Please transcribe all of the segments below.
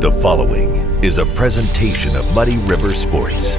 The following is a presentation of Muddy River Sports.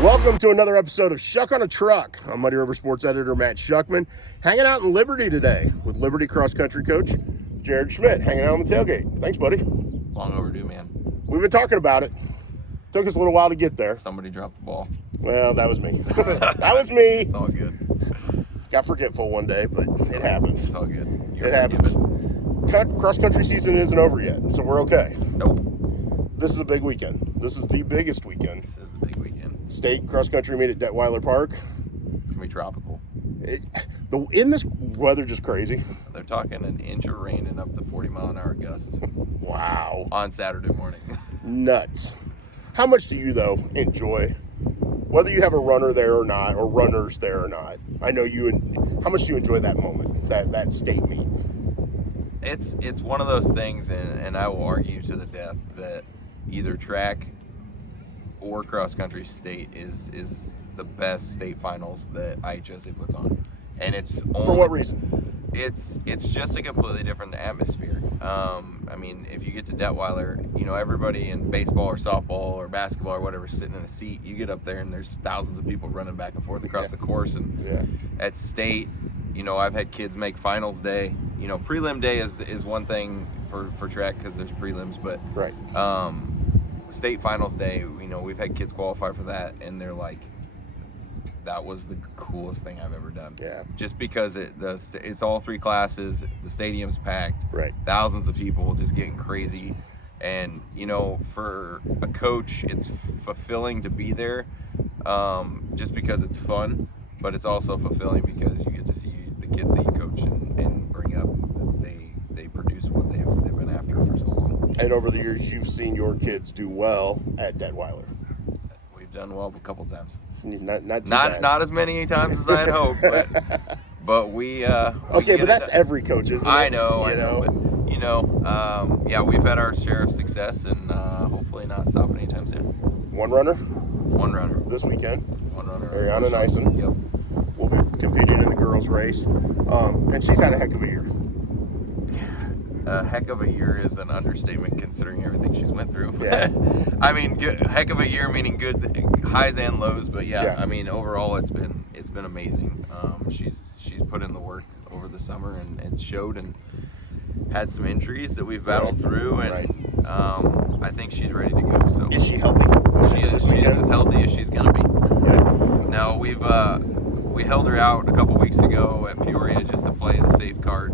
Welcome to another episode of Schuck on a Truck. I'm Muddy River Sports editor Matt Schuckman, hanging out in Liberty today with Liberty cross country coach Jared Schmidt, hanging out on the tailgate. Thanks, buddy. Long overdue, man. We've been talking about it. Took us a little while to get there. Somebody dropped the ball. Well, that was me. That was me. It's all good. Got forgetful one day, but it happens. It's all good. It happens. Cross country season isn't over yet, so we're okay. Nope. This is a big weekend. This is the biggest weekend. This is the big weekend. State cross country meet at Detweiler Park. It's going to be tropical. In this weather, just crazy. They're talking an inch of rain and up to 40-mile-an-hour gusts. Wow. On Saturday morning. Nuts. How much do you, though, enjoy, whether you have a runner there or not, or runners there or not? I know you, how much do you enjoy that moment, that state meet? It's one of those things, and I will argue to the death that either track or cross-country state is the best state finals that IHSA puts on. And it's only, for what reason? It's just a completely different atmosphere. I mean, if you get to Detweiler, you know, everybody in baseball or softball or basketball or whatever sitting in a seat. You get up there and there's thousands of people running back and forth across the course. And at state, you know, I've had kids make finals day. You know, prelim day is one thing for track because there's prelims, but state finals day, you know, we've had kids qualify for that, and they're like, that was the coolest thing I've ever done. Yeah. Just because it's all three classes, the stadium's packed, right? Thousands of people just getting crazy, and you know, for a coach, it's fulfilling to be there, just because it's fun, but it's also fulfilling because you get to see the kids that you coach and bring up. They produce what they've been after for so long. And over the years, you've seen your kids do well at Detweiler. We've done well a couple times. Not as many times as I had hoped, but we okay, but that's every coach, isn't it? I know, but you know, yeah, we've had our share of success, and hopefully not stop anytime soon. One runner this weekend. One runner, Ariana Nyson. Yep, will be competing in the girls' race, and she's had a heck of a year. A heck of a year is an understatement considering everything she's went through. Yeah. I mean, heck of a year meaning good highs and lows, but yeah. I mean, overall it's been amazing. She's put in the work over the summer, and it showed, and had some injuries that we've battled through, and I think she's ready to go. So is she healthy? She is. She's as healthy as she's gonna be. Yeah. No, we held her out a couple weeks ago at Peoria just to play the safe card.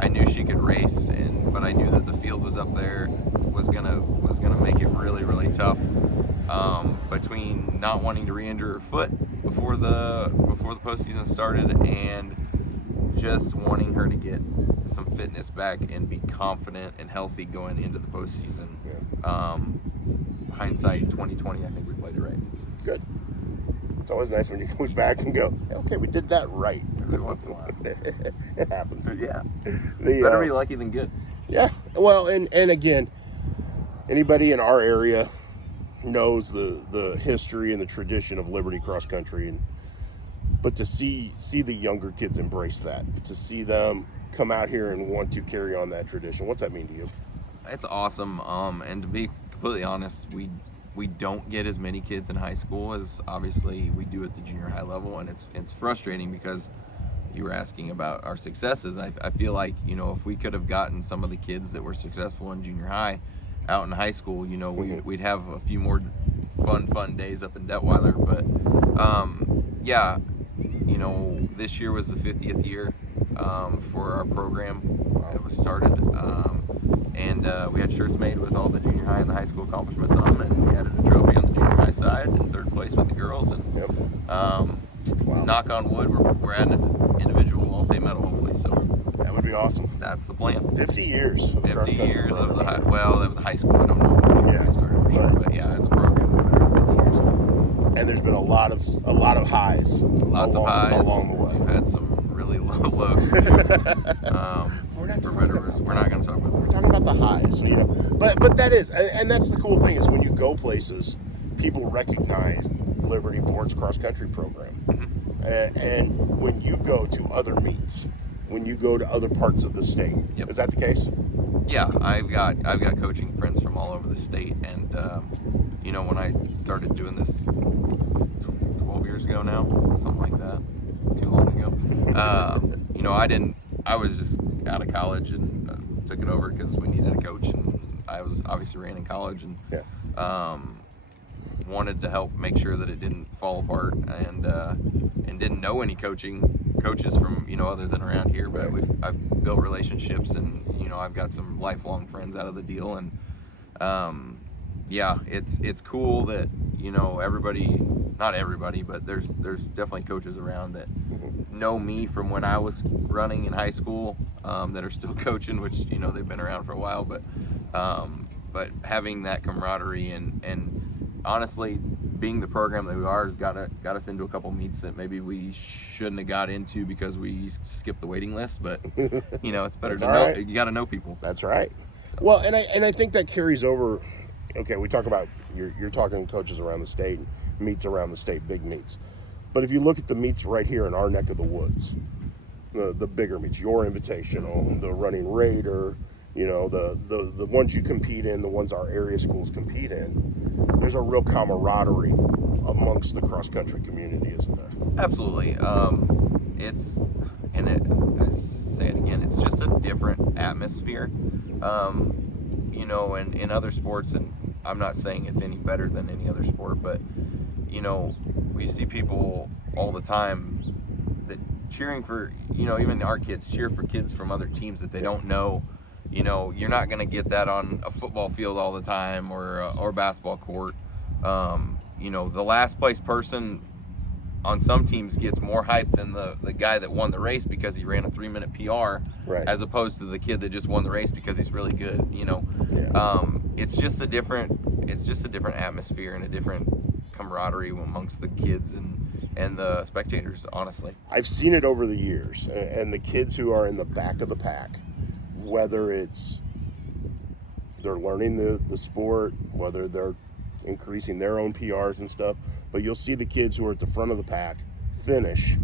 I knew she could race, but I knew that the field was up there, was gonna make it really, really tough. Between not wanting to re-injure her foot before the postseason started, and just wanting her to get some fitness back and be confident and healthy going into the postseason. Hindsight 2020, I think we played it right. Good. It's always nice when you come back and go, okay, we did that right. Every once in a while. It happens. Yeah. Better be lucky than good. Yeah. Well, and again, anybody in our area knows the history and the tradition of Liberty cross country, but to see the younger kids embrace that, to see them come out here and want to carry on that tradition, what's that mean to you? It's awesome. And to be completely honest, we don't get as many kids in high school as obviously we do at the junior high level, and it's frustrating because you were asking about our successes. I feel like, you know, if we could have gotten some of the kids that were successful in junior high out in high school, you know, we'd have a few more fun days up in Detweiler. But yeah, you know, this year was the 50th year for our program. It was started. And we had shirts made with all the junior high and the high school accomplishments on them, and we added a trophy on the junior high side in third place with the girls. And knock on wood, we're adding an individual all-state medal, hopefully. So that would be awesome. That's the plan. 50 years. 50 years of the that was a high school. I don't know when I started for sure, but yeah, as a program, we've been here 50 years. And there's been a lot of highs. Lots of highs along the way. We've had some really low lows too. We're not going to talk about that. We're talking about the highs, you know. But that is, and that's the cool thing, is when you go places, people recognize Liberty for its cross country program. Mm-hmm. And when you go to other meets, when you go to other parts of the state, is that the case? Yeah, I've got coaching friends from all over the state, and when I started doing this 12 years ago now, something like that, too long ago. I was just out of college and took it over because we needed a coach, and I was obviously ran in college and wanted to help make sure that it didn't fall apart, and didn't know any coaches from other than around here, but I've built relationships, and I've got some lifelong friends out of the deal, and it's cool that everybody, not everybody, but there's definitely coaches around that know me from when I was running in high school, that are still coaching, which they've been around for a while, but having that camaraderie and honestly being the program that we are has got us into a couple meets that maybe we shouldn't have got into because we skipped the waiting list, but it's better to know. Right. You got to know people. That's right. So. Well, and I think that carries over. Okay, we talk about you're talking coaches around the state, meets around the state, big meets. But if you look at the meets right here in our neck of the woods, the bigger meets, your Invitational, the Running Raider, the ones you compete in, the ones our area schools compete in, there's a real camaraderie amongst the cross-country community, isn't there? Absolutely. I say it again, it's just a different atmosphere. In other sports, and I'm not saying it's any better than any other sport, but, we see people all the time that cheering for, even our kids cheer for kids from other teams that they don't know. You're not going to get that on a football field all the time or basketball court. The last place person on some teams gets more hype than the guy that won the race because he ran a 3-minute PR, right, as opposed to the kid that just won the race because he's really good. It's just a different atmosphere and a different camaraderie amongst the kids and the spectators, honestly. I've seen it over the years, and the kids who are in the back of the pack, whether it's they're learning the sport, whether they're increasing their own PRs and stuff, but you'll see the kids who are at the front of the pack finish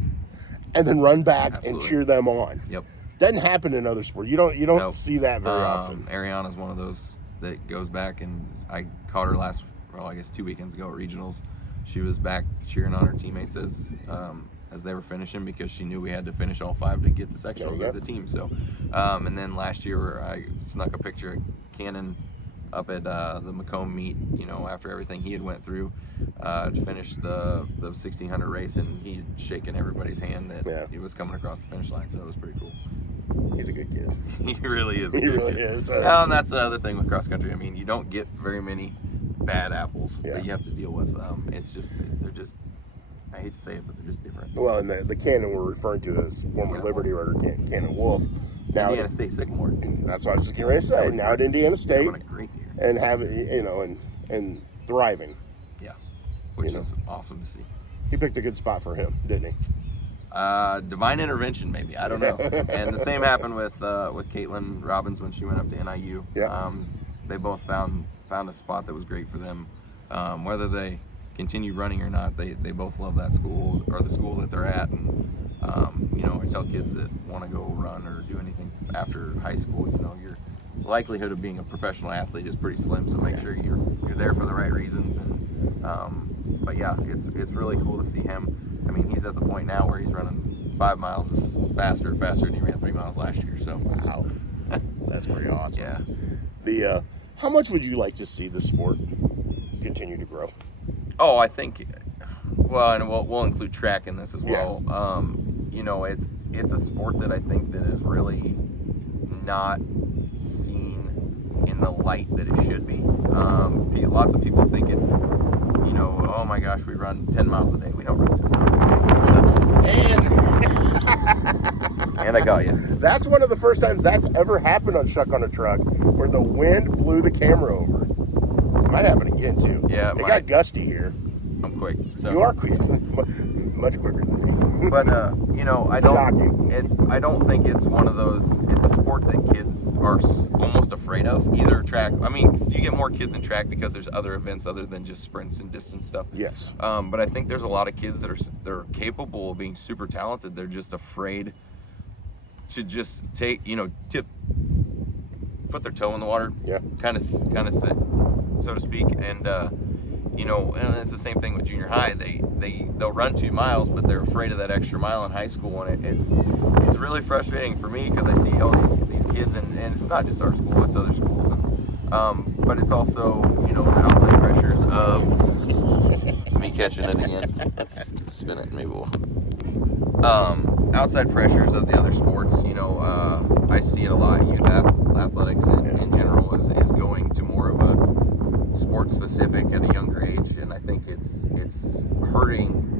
and then run back Absolutely. And cheer them on. Yep. Doesn't happen in other sports. You don't Nope. see that very often. Ariana's one of those that goes back, and I caught her 2 weekends ago at regionals. She was back cheering on her teammates as they were finishing because she knew we had to finish all 5 to get to sectionals as a team. So, and then last year I snuck a picture of Cannon up at the Macomb meet, after everything he had went through to finish the 1600 race, and he had shaken everybody's hand that he was coming across the finish line. So it was pretty cool. He's a good kid. He really is. He really is. And that's another thing with cross country. I mean, you don't get very many bad apples that you have to deal with. They're just, I hate to say it, but they're just different. Well, and the Cannon we're referring to as former Liberty Rider Cannon Wolf. Now Indiana State Sycamore. That's what I was just getting ready to say. Now at Indiana State, a great year. And having and thriving. Yeah, which is awesome to see. He picked a good spot for him, didn't he? Divine intervention, maybe. I don't know. And the same happened with Caitlin Robbins when she went up to NIU. Yeah. They both found a spot that was great for them. Whether they continue running or not, they both love that school or the school that they're at. And I tell kids that want to go run or do anything after high school, your likelihood of being a professional athlete is pretty slim. So make sure you're there for the right reasons. And but yeah, it's really cool to see him. I mean, he's at the point now where he's running 5 miles is faster than he ran 3 miles last year. So wow, that's pretty awesome. Yeah. How much would you like to see the sport continue to grow? Oh, I think, and we'll include track in this as well. It's a sport that I think that is really not seen in the light that it should be. Lots of people think it's, oh my gosh, we run 10 miles a day. We don't run 10 miles a day. And I got you. That's one of the first times that's ever happened on Schuck on a Truck, where the wind blew the camera over. It might happen again, too. Yeah, it got gusty here. I'm quick. So. You are quick. Much quicker than me. But, I don't think it's one of those, it's a sport that kids are almost afraid of, either track. I mean, do you get more kids in track because there's other events other than just sprints and distance stuff? Yes. But I think there's a lot of kids that they're capable of being super talented. They're just afraid to just put their toe in the water, Yeah. kind of sit, so to speak. And and it's the same thing with junior high. They'll run 2 miles, but they're afraid of that extra mile in high school, and it's really frustrating for me because I see all these kids, and it's not just our school, it's other schools, and but it's also the outside pressures of me catching it again. Let's spin it, maybe we'll. Outside pressures of the other sports, I see it a lot. Youth athletics in general is going to more of a sport specific at a younger age, and I think it's hurting.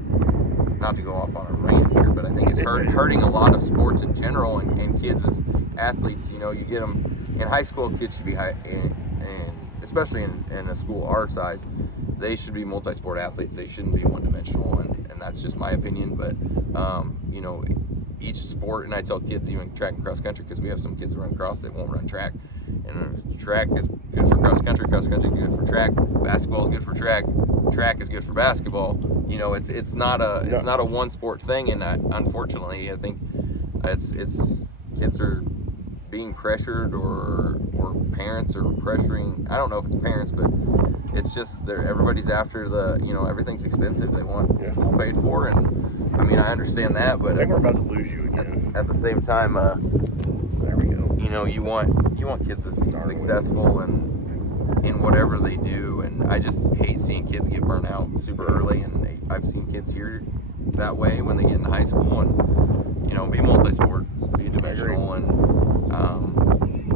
Not to go off on a rant here, but I think it's hurting a lot of sports in general and kids as athletes. You get them in high school. Kids should be and especially in a school our size, they should be multi-sport athletes. They shouldn't be one-dimensional, and that's just my opinion. But each sport, and I tell kids even track and cross country, because we have some kids that run cross that won't run track, and track is good for cross country is good for track, basketball is good for track is good for basketball. It's not a one sport thing, and unfortunately I think it's kids are being pressured or parents are pressuring. I don't know if it's parents, but it's just everybody's after everything's expensive. They want school paid for, and I mean, I understand that, but I think we're about to lose you again. At the same time, there we go. You want kids to be successful in whatever they do, and I just hate seeing kids get burnt out super early. And I've seen kids here that way when they get into high school, and be multi-sport, be dimensional, and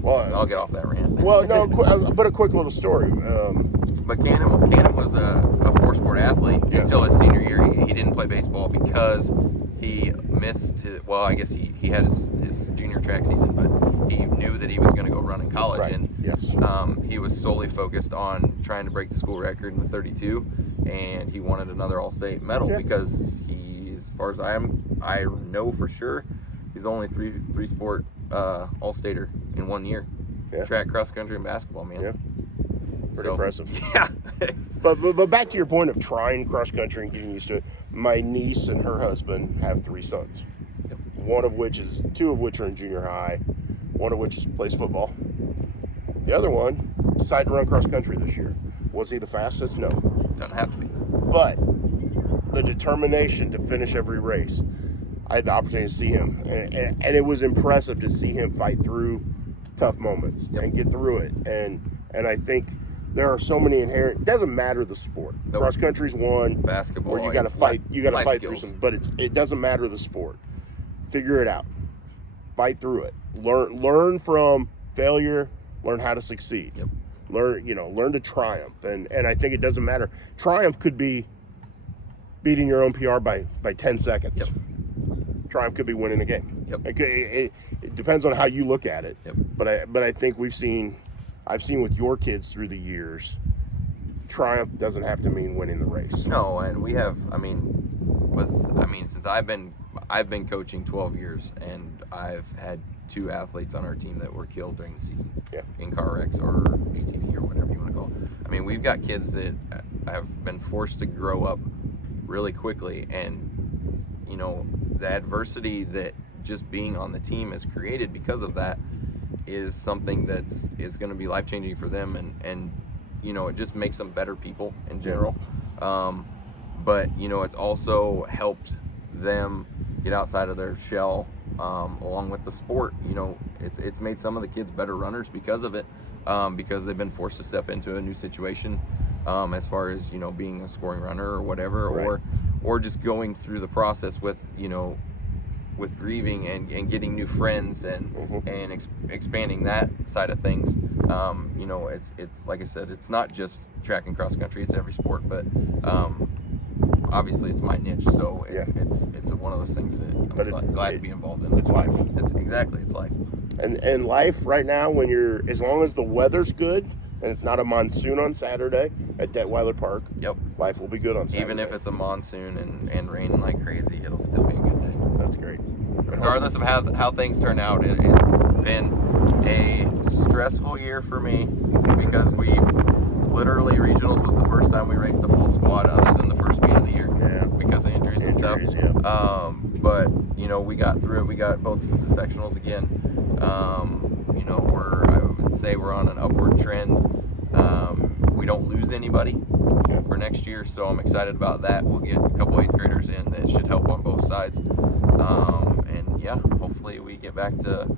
well, I'll get off that rant. Well, no, but a quick little story. But Cannon was a four-sport athlete until his senior year. He didn't play baseball because he missed I guess he had his junior track season, but he knew that he was going to go run in college. Right. And he was solely focused on trying to break the school record in the 32, and he wanted another all-state medal because he, as far as I know for sure, he's the only three-sport all-stater in 1 year. Yeah. Track, cross country, and basketball, man. Yeah. Pretty impressive. Yeah. But back to your point of trying cross country and getting used to it. My niece and her husband have 3 sons. Yep. Two of which are in junior high, one of which plays football. The other one decided to run cross country this year. Was he the fastest? No. Doesn't have to be. But the determination to finish every race, I had the opportunity to see him, and it was impressive to see him fight through tough moments and get through it. And I think there are so many inherent. It doesn't matter the sport. Nope. Cross country's one. Basketball. Where you got to fight. You got to fight skills. through some. But it doesn't matter the sport. Figure it out. Fight through it. Learn from failure. Learn how to succeed. Yep. Learn to triumph. And I think it doesn't matter. Triumph could be beating your own PR by 10 seconds. Yep. Triumph could be winning a game. Yep. It depends on how you look at it. Yep. But I think I've seen with your kids through the years, triumph doesn't have to mean winning the race. No, and we have. Since I've been coaching 12 years, and I've had 2 athletes on our team that were killed during the season. Yeah. In car wrecks or ATV or whatever you want to call it. I mean, we've got kids that have been forced to grow up really quickly, and the adversity that just being on the team has created because of that is something is going to be life-changing for them, and it just makes them better people in general. But it's also helped them get outside of their shell, along with the sport. It's made some of the kids better runners because of it, because they've been forced to step into a new situation, as far as being a scoring runner or whatever, right. or just going through the process with with grieving and getting new friends and expanding that side of things. It's like I said, it's not just track and cross country, it's every sport, but obviously it's my niche, so it's one of those things that I'm glad to be involved in. It's life. It's life. And life right now, as long as the weather's good and it's not a monsoon on Saturday at Detweiler Park, life will be good on Saturday. Even if it's a monsoon and raining like crazy, it'll still be a good day. That's great. Regardless of how things turn out, it's been a stressful year for me because regionals was the first time we raced the full squad other than the first meet of the year because of injuries and stuff. Yeah. But we got through it. We got both teams in sectionals again. say we're on an upward trend. We don't lose anybody for next year, so I'm excited about that. We'll get a couple 8th graders in that should help on both sides. And yeah, hopefully we get back to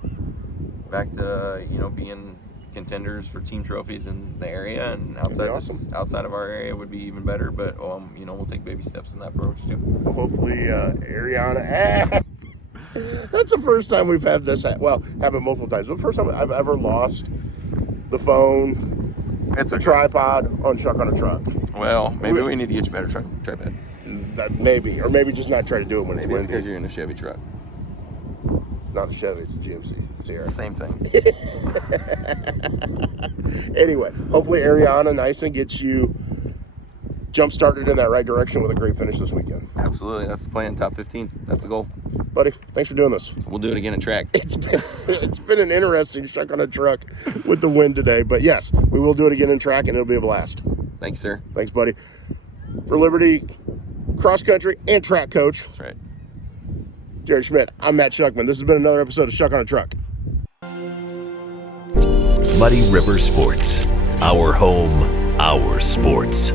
being contenders for team trophies in the area, and outside of our area would be even better. But we'll take baby steps in that approach too. Well, hopefully, Ariana. That's the first time we've had this. Well, happened multiple times. But the first time I've ever lost the phone. It's a tripod on Schuck on a Truck. Well, maybe we need to get you a better tripod. That maybe, or maybe just not try to do it when maybe it's windy. Because you're in a Chevy truck. It's not a Chevy, it's a GMC Sierra. Same thing. Anyway, hopefully Ariana Nyson gets you jump started in that right direction with a great finish this weekend. Absolutely, that's the plan. Top 15. That's the goal. Buddy, thanks for doing this. We'll do it again at track. It's been an interesting Schuck on a Truck with the wind today, but yes, we will do it again in track, and it'll be a blast. Thank you, sir. Thanks, buddy. For Liberty cross country and track coach, that's right, Jared Schmidt, I'm Matt Schuckman. This has been another episode of Schuck on a Truck. Muddy River Sports. Our home, our sports.